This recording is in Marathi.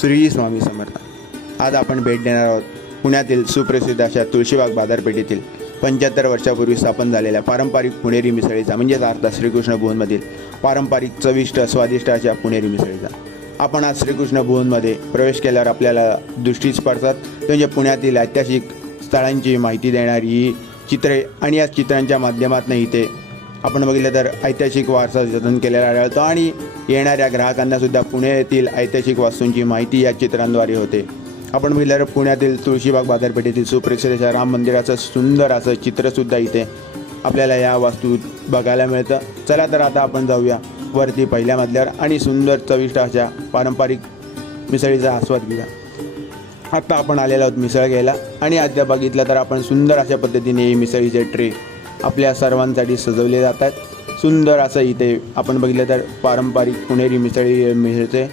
श्री स्वामी समर्थ. आज आपण भेट देणार आहोत पुण्यातील सुप्रसिद्ध अशा तुळशीबाग बाजारपेठेतील पंच्याहत्तर वर्षापूर्वी स्थापन झालेल्या पारंपरिक पुणेरी मिसळीचा म्हणजेच अर्थात श्रीकृष्ण भुवनमधील पारंपरिक चविष्ट स्वादिष्ट अशा पुणेरी मिसळीचा. आपण आज श्रीकृष्ण भुवनमध्ये प्रवेश केल्यावर आपल्याला दृष्टीच पडतात म्हणजे पुण्यातील ऐतिहासिक स्थळांची माहिती देणारी ही चित्रे आणि या चित्रांच्या माध्यमातून इथे आपण बघितलं तर ऐतिहासिक वारसा जतन केलेला आढळतो आणि येणाऱ्या ग्राहकांना सुद्धा पुणे येथील ऐतिहासिक वास्तूंची माहिती या चित्रांद्वारे होते. आपण बघितलं तर पुण्यातील तुळशीबाग बाजारपेठेतील सुप्रसिद्ध अशा राम मंदिराचं सुंदर असं चित्रसुद्धा इथे आपल्याला या वास्तू बघायला मिळतं. चला तर आता आपण जाऊया वरती पहिल्या मजल्यावर आणि सुंदर चविष्ट अशा पारंपरिक मिसळीचा आस्वाद घेऊया. आत्ता आपण आलेलो आहोत मिसळ घ्यायला आणि आता बघितलं तर आपण सुंदर अशा पद्धतीने मिसळीचे ट्रे आपल्या सर्वांसाठी सजवले जातात. सुंदर असं इथे आपण बघितलं तर पारंपरिक पुणेरी मिसळी मिळते